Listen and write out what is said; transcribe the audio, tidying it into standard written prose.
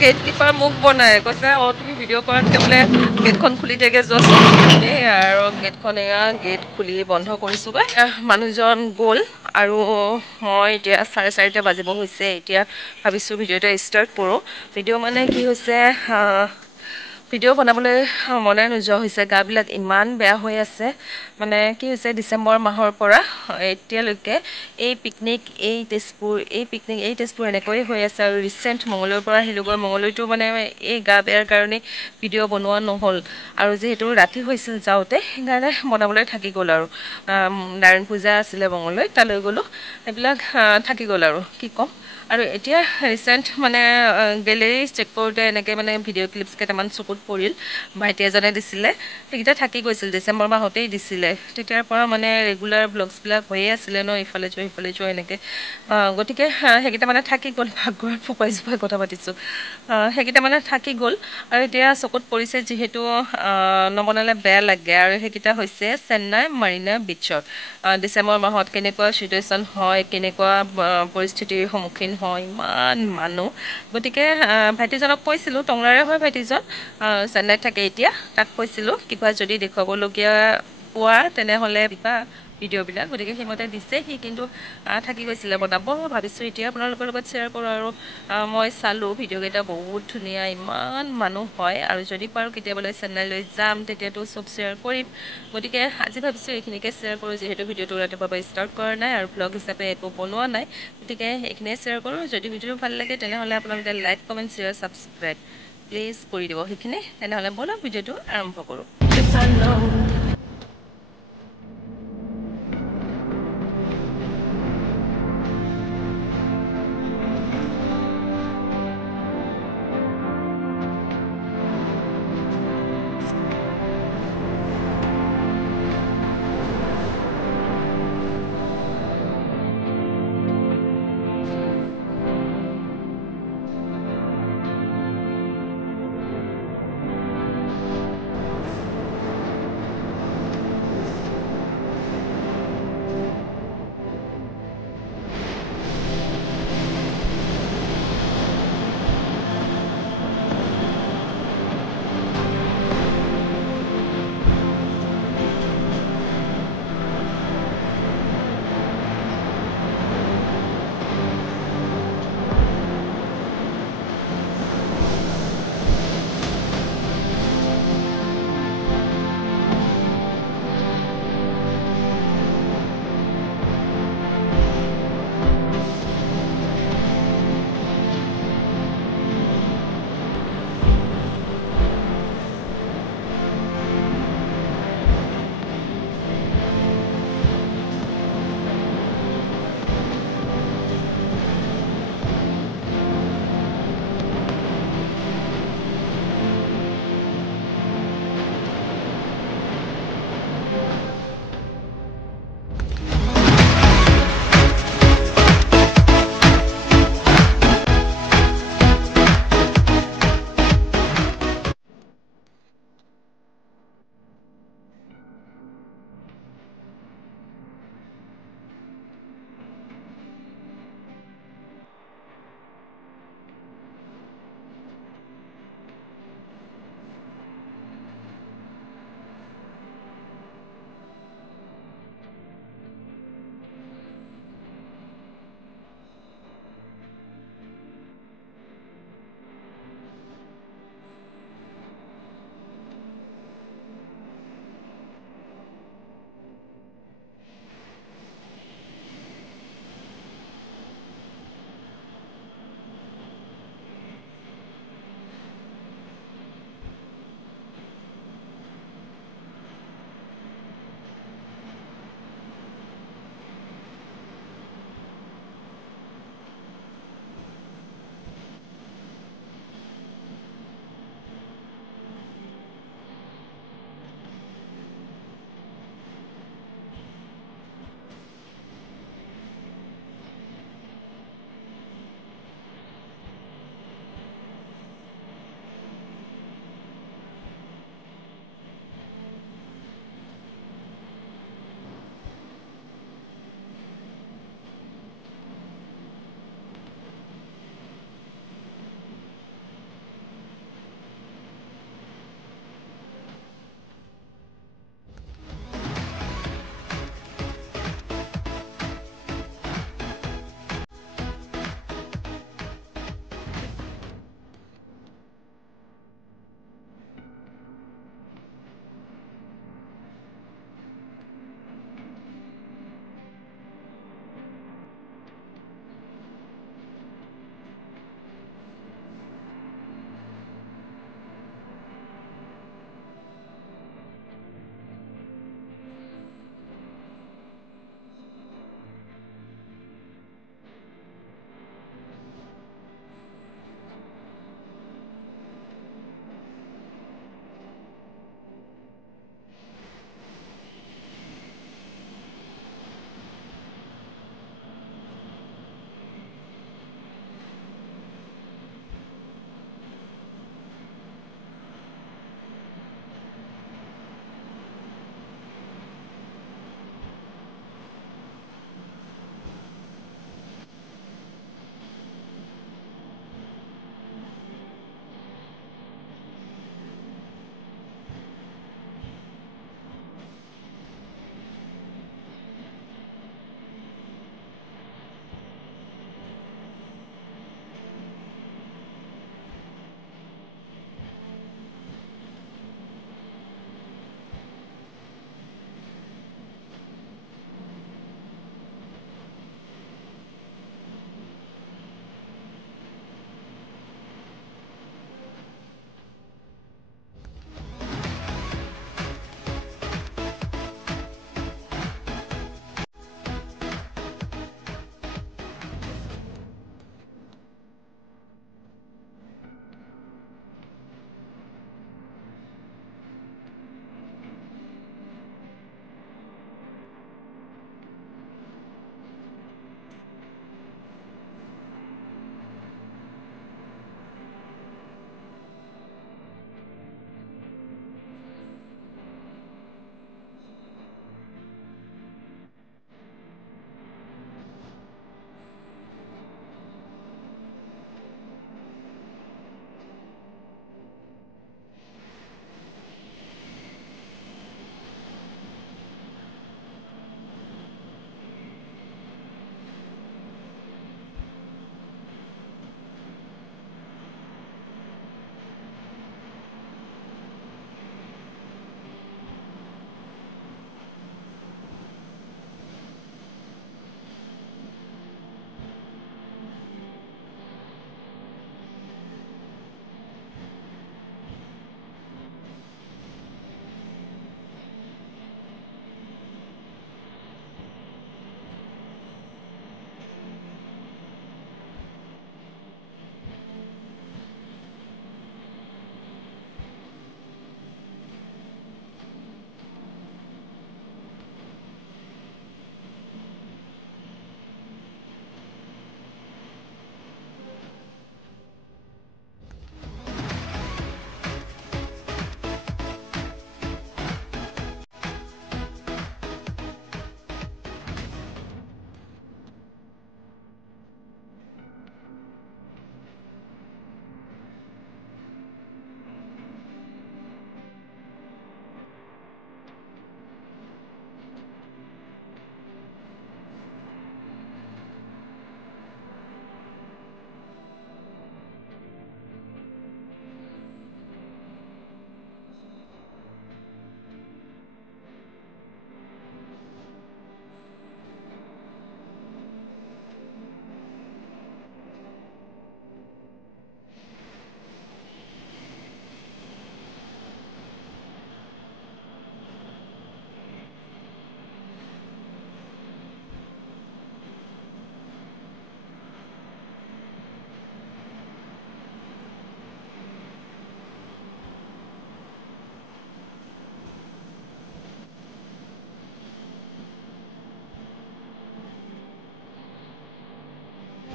gate keeper মোক বনাই কৈছে তুমি ভিডিঅ' কৰাতকৈ বোলে গেটখন খুলি থাকে যোৱাচোন আৰু গেটখন এয়া গেট খুলি বন্ধ কৰিছোঁগৈ মানুহজন গ'ল আৰু মই এতিয়া 4:30 বাজিব হৈছে এতিয়া ভাবিছোঁ ভিডিঅ' এটা ষ্টাৰ্ট কৰোঁ ভিডিঅ' মানে কি হৈছে ভিডিঅ' বনাবলৈ মনে নোযোৱা হৈছে গাবিলাক ইমান বেয়া হৈ আছে মানে কি হৈছে ডিচেম্বৰ মাহৰ পৰা এতিয়ালৈকে এই পিকনিক এই তেজপুৰ এনেকৈয়ে হৈ আছে আৰু ৰিচেণ্ট মঙলদৈৰ পৰা আহিলোগৈ মঙলদৈটো মানে এই গা বেয়াৰ কাৰণে ভিডিঅ' বনোৱা নহ'ল আৰু যিহেতু ৰাতি হৈছিল যাওঁতে সেইকাৰণে বনাবলৈ থাকি গ'ল আৰু নাৰায়ণ পূজা আছিলে মঙলদৈত তালৈ গ'লোঁ সেইবিলাক থাকি গ'ল আৰু কি ক'ম আৰু এতিয়া ৰিচেণ্ট মানে গেলেৰী চেক কৰোঁতে এনেকৈ মানে ভিডিঅ' ক্লিপছ কেইটামান চকুত পৰিল ভাইটি এজনে দিছিলে সেইকেইটা থাকি গৈছিল ডিচেম্বৰ মাহতেই দিছিলে তেতিয়াৰ পৰা মানে ৰেগুলাৰ ব্লগছবিলাক হৈয়ে আছিলে ন ইফালে যোৱা এনেকৈ গতিকে সেইকেইটা মানে থাকি গ'ল ভাগৰত ফোপাই জোপাই কথা পাতিছোঁ সেইকেইটা মানে থাকি গ'ল আৰু এতিয়া চকুত পৰিছে যিহেতু নবনালে বেয়া লাগে আৰু সেইকেইটা হৈছে চেন্নাই মাৰিনা বিচত ডিচেম্বৰ মাহত কেনেকুৱা চিটুৱেশ্যন হয় কেনেকুৱা পৰিস্থিতিৰ সন্মুখীন হয় ইমান মানুহ গতিকে ভাইটিজনক কৈছিলোঁ টংলাৰে হয় ভাইটিজন চেন্নাইত থাকে এতিয়া তাক কৈছিলোঁ কিবা যদি দেখুৱাবলগীয়া পোৱা তেনেহ'লে দিবা ভিডিঅ'বিলাক গতিকে সেইমতে দিছে সি কিন্তু থাকি গৈছিলে বনাব ভাবিছোঁ এতিয়া আপোনালোকৰ লগত শ্বেয়াৰ কৰোঁ আৰু মই চালোঁ ভিডিঅ'কেইটা বহুত ধুনীয়া ইমান মানুহ হয় আৰু যদি পাৰোঁ কেতিয়াবলৈ চেন্নাইলৈ যাম তেতিয়াতো চব শ্বেয়াৰ কৰিম গতিকে আজি ভাবিছোঁ এইখিনিকে শ্বেয়াৰ কৰোঁ যিহেতু ভিডিঅ'টো ৰাতিপুৱাৰ পৰা ষ্টাৰ্ট কৰা নাই আৰু ব্লগ হিচাপে একো বনোৱা নাই গতিকে এইখিনিয়ে শ্বেয়াৰ কৰোঁ যদি ভিডিঅ'টো ভাল লাগে তেনেহ'লে আপোনালোকে like comment share subscribe please কৰি দিব সেইখিনি তেনেহ'লে ব'লক ভিডিঅ'টো আৰম্ভ কৰোঁ